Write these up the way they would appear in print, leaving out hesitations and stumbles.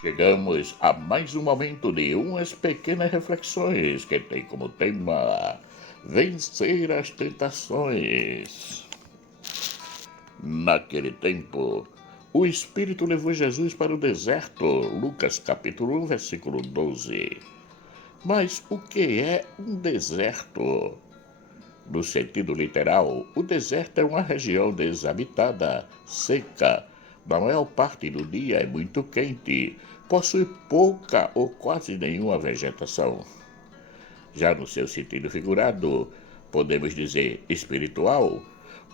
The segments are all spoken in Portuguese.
Chegamos a mais um momento de umas pequenas reflexões que tem como tema vencer as tentações. Naquele tempo, o Espírito levou Jesus para o deserto, Lucas capítulo 1, versículo 12. Mas o que é um deserto? No sentido literal, o deserto é uma região desabitada, seca. Na maior parte do dia é muito quente, possui pouca ou quase nenhuma vegetação. Já no seu sentido figurado, podemos dizer espiritual,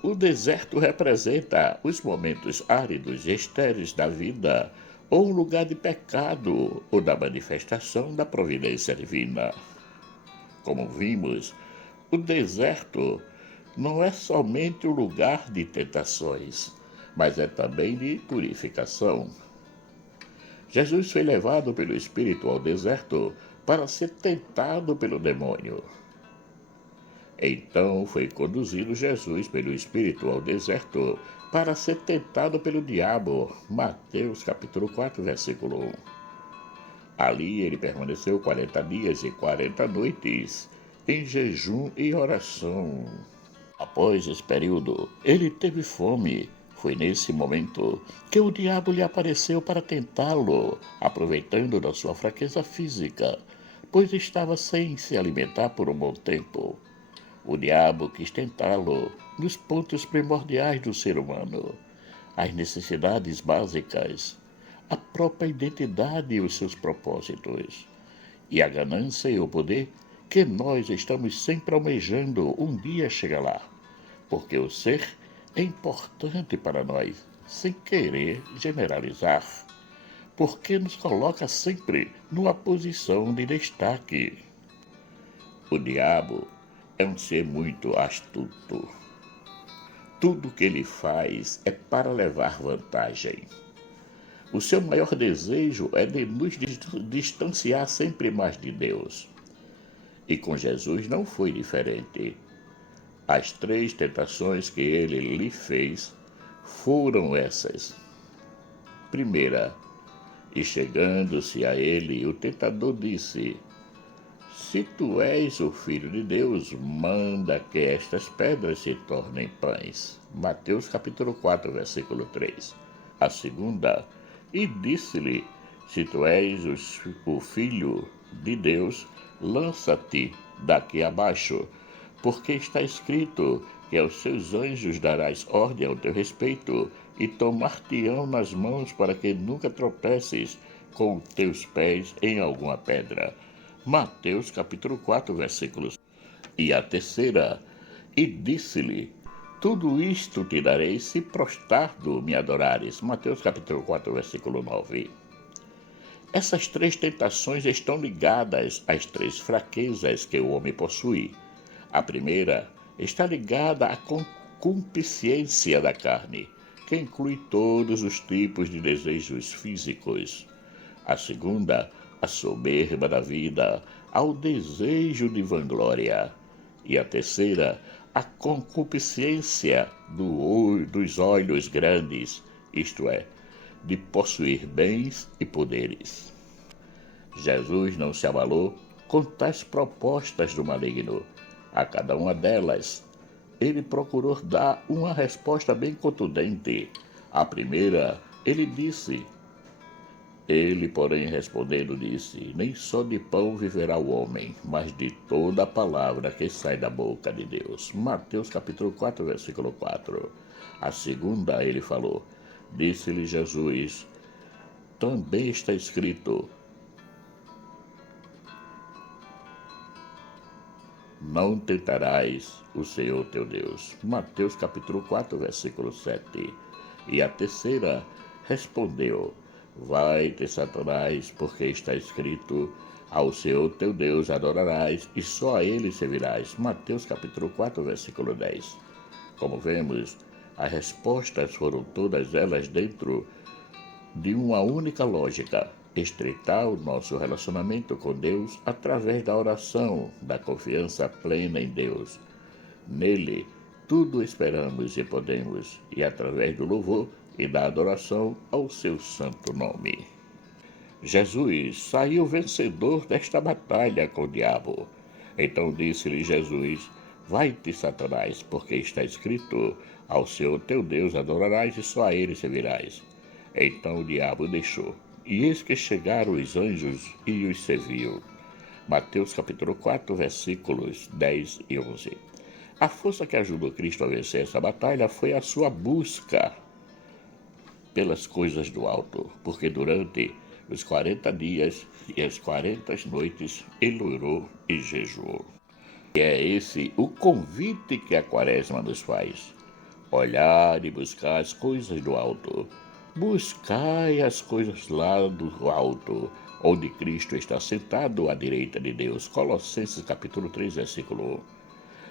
o deserto representa os momentos áridos e estéreis da vida, ou um lugar de pecado, ou da manifestação da providência divina. Como vimos, o deserto não é somente um lugar de tentações, mas é também de purificação. Jesus foi levado pelo Espírito ao deserto para ser tentado pelo demônio. Então foi conduzido Jesus pelo Espírito ao deserto para ser tentado pelo diabo. Mateus capítulo 4, versículo 1. Ali ele permaneceu 40 dias e 40 noites em jejum e oração. Após esse período, ele teve fome. Foi nesse momento que o diabo lhe apareceu para tentá-lo, aproveitando da sua fraqueza física, pois estava sem se alimentar por um bom tempo. O diabo quis tentá-lo nos pontos primordiais do ser humano, as necessidades básicas, a própria identidade e os seus propósitos, e a ganância e o poder que nós estamos sempre almejando um dia chegar lá, porque o ser é importante para nós, sem querer generalizar, porque nos coloca sempre numa posição de destaque. O diabo é um ser muito astuto. Tudo que ele faz é para levar vantagem. O seu maior desejo é de nos distanciar sempre mais de Deus. E com Jesus não foi diferente. As 3 tentações que ele lhe fez foram essas. Primeira, e chegando-se a ele, o tentador disse: Se tu és o Filho de Deus, manda que estas pedras se tornem pães. Mateus capítulo 4, versículo 3. A segunda, e disse-lhe: Se tu és o Filho de Deus, lança-te daqui abaixo, porque está escrito que aos seus anjos darás ordem ao teu respeito, e tomar-te-ão nas mãos para que nunca tropeces com os teus pés em alguma pedra. Mateus capítulo 4, versículos. E a terceira, e disse-lhe: Tudo isto te darei se prostrado me adorares. Mateus capítulo 4, versículo 9. Essas 3 tentações estão ligadas às 3 fraquezas que o homem possui. A primeira está ligada à concupiscência da carne, que inclui todos os tipos de desejos físicos. A segunda, a soberba da vida, ao desejo de vanglória. E a terceira, a concupiscência dos olhos grandes, isto é, de possuir bens e poderes. Jesus não se abalou com tais propostas do maligno. A cada uma delas, ele procurou dar uma resposta bem contundente. A primeira, ele disse: Ele, porém, respondendo, disse: Nem só de pão viverá o homem, mas de toda a palavra que sai da boca de Deus. Mateus capítulo 4, versículo 4. A segunda, ele falou: Disse-lhe Jesus: Também está escrito: Não tentarás o Senhor teu Deus. Mateus capítulo 4, versículo 7. E a terceira respondeu: Vai-te, Satanás, porque está escrito: Ao Senhor teu Deus adorarás e só a ele servirás. Mateus capítulo 4, versículo 10. Como vemos, as respostas foram todas elas dentro de uma única lógica: estreitar o nosso relacionamento com Deus através da oração, da confiança plena em Deus. Nele, tudo esperamos e podemos, e através do louvor e da adoração ao seu santo nome. Jesus saiu vencedor desta batalha com o diabo. Então disse-lhe Jesus: Vai-te, Satanás, porque está escrito: Ao Senhor teu Deus adorarás e só a ele servirás. Então o diabo o deixou. E eis que chegaram os anjos e os serviu. Mateus capítulo 4, versículos 10 e 11. A força que ajudou Cristo a vencer essa batalha foi a sua busca pelas coisas do alto, porque durante os 40 dias e as 40 noites ele orou e jejuou. E é esse o convite que a Quaresma nos faz: olhar e buscar as coisas do alto. Buscai as coisas lá do alto, onde Cristo está sentado à direita de Deus. Colossenses capítulo 3, versículo 1.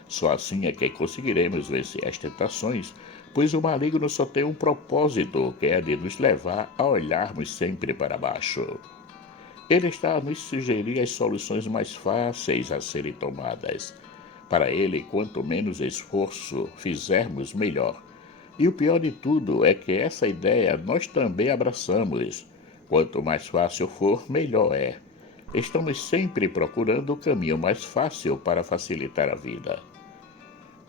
Só assim é que conseguiremos vencer as tentações, pois o maligno só tem um propósito, que é de nos levar a olharmos sempre para baixo. Ele está a nos sugerir as soluções mais fáceis a serem tomadas. Para ele, quanto menos esforço fizermos, melhor. E o pior de tudo é que essa ideia nós também abraçamos. Quanto mais fácil for, melhor é. Estamos sempre procurando o caminho mais fácil para facilitar a vida.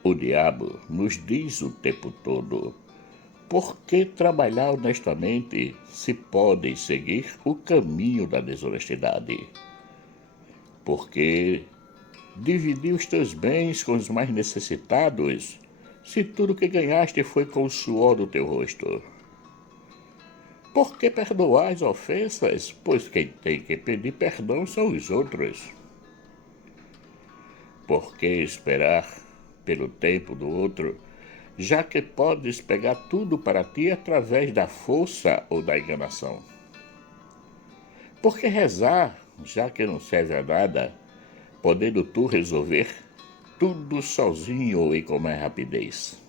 O diabo nos diz o tempo todo: por que trabalhar honestamente se podem seguir o caminho da desonestidade? Por que dividir os teus bens com os mais necessitados, se tudo que ganhaste foi com o suor do teu rosto? Por que perdoar as ofensas, pois quem tem que pedir perdão são os outros? Por que esperar pelo tempo do outro, já que podes pegar tudo para ti através da força ou da enganação? Por que rezar, já que não serve a nada, podendo tu resolver tudo sozinho e com mais rapidez?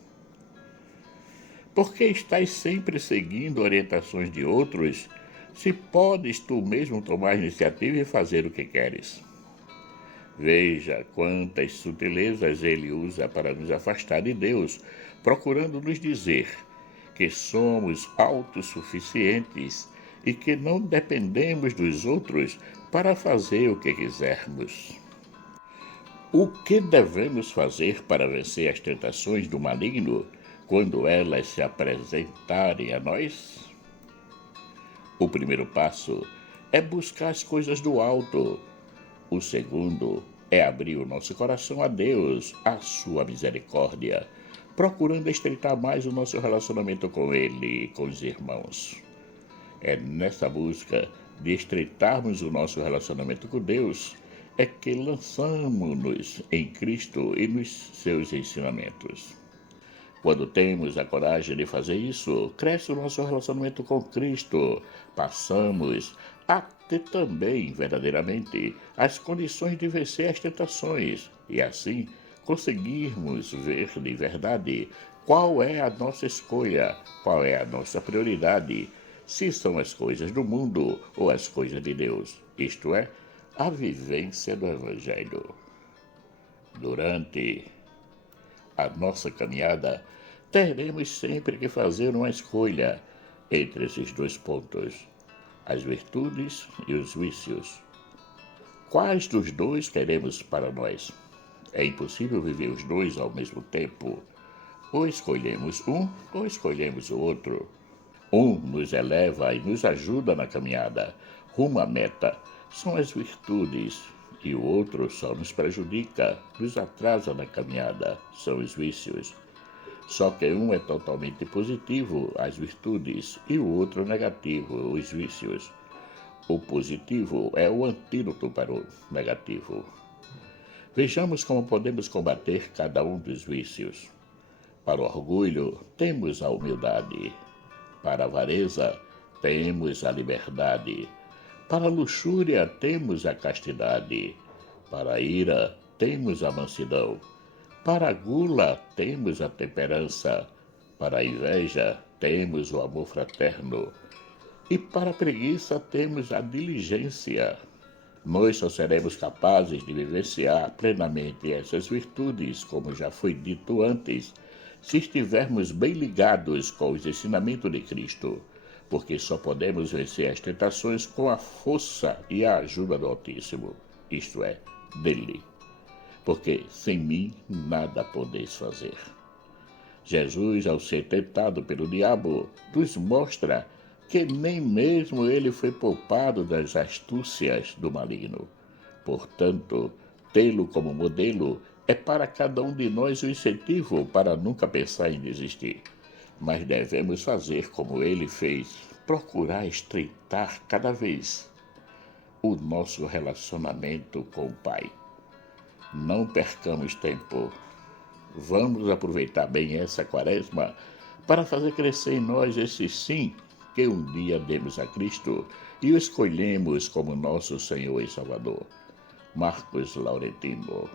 Por que estás sempre seguindo orientações de outros, se podes tu mesmo tomar iniciativa e fazer o que queres? Veja quantas sutilezas ele usa para nos afastar de Deus, procurando nos dizer que somos autossuficientes e que não dependemos dos outros para fazer o que quisermos. O que devemos fazer para vencer as tentações do maligno quando elas se apresentarem a nós? O primeiro passo é buscar as coisas do alto. O segundo é abrir o nosso coração a Deus, a sua misericórdia, procurando estreitar mais o nosso relacionamento com Ele e com os irmãos. É nessa busca de estreitarmos o nosso relacionamento com Deus é que lançamos-nos em Cristo e nos seus ensinamentos. Quando temos a coragem de fazer isso, cresce o nosso relacionamento com Cristo. Passamos a ter também, verdadeiramente, as condições de vencer as tentações e, assim, conseguirmos ver de verdade qual é a nossa escolha, qual é a nossa prioridade, se são as coisas do mundo ou as coisas de Deus, isto é, a vivência do Evangelho. Durante a nossa caminhada, teremos sempre que fazer uma escolha entre esses dois pontos, as virtudes e os vícios. Quais dos dois queremos para nós? É impossível viver os dois ao mesmo tempo. Ou escolhemos um, ou escolhemos o outro. Um nos eleva e nos ajuda na caminhada rumo à meta, são as virtudes, e o outro só nos prejudica, nos atrasa na caminhada, são os vícios. Só que um é totalmente positivo, as virtudes, e o outro negativo, os vícios. O positivo é o antídoto para o negativo. Vejamos como podemos combater cada um dos vícios. Para o orgulho, temos a humildade. Para a avareza, temos a liberdade. Para a luxúria, temos a castidade. Para a ira, temos a mansidão. Para a gula, temos a temperança. Para a inveja, temos o amor fraterno. E para a preguiça, temos a diligência. Nós só seremos capazes de vivenciar plenamente essas virtudes, como já foi dito antes, se estivermos bem ligados com os ensinamentos de Cristo, porque só podemos vencer as tentações com a força e a ajuda do Altíssimo, isto é, dele. Porque sem mim nada podeis fazer. Jesus, ao ser tentado pelo diabo, nos mostra que nem mesmo ele foi poupado das astúcias do maligno. Portanto, tê-lo como modelo é para cada um de nós um incentivo para nunca pensar em desistir. Mas devemos fazer como ele fez, procurar estreitar cada vez o nosso relacionamento com o Pai. Não percamos tempo. Vamos aproveitar bem essa quaresma para fazer crescer em nós esse sim que um dia demos a Cristo e o escolhemos como nosso Senhor e Salvador. Marcos Laurentino.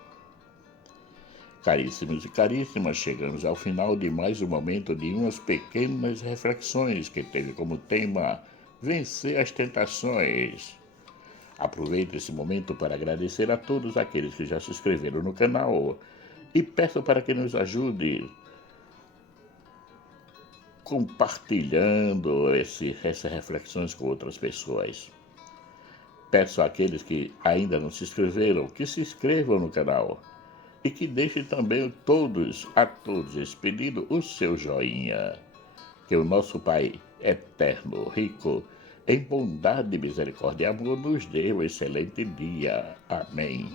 Caríssimos e caríssimas, chegamos ao final de mais um momento de umas pequenas reflexões que teve como tema vencer as tentações. Aproveito esse momento para agradecer a todos aqueles que já se inscreveram no canal e peço para que nos ajude compartilhando essas reflexões com outras pessoas. Peço àqueles que ainda não se inscreveram que se inscrevam no canal e que deixem também a todos esse pedido o seu joinha. Que o nosso Pai eterno, rico em bondade, misericórdia e amor nos dê um excelente dia. Amém.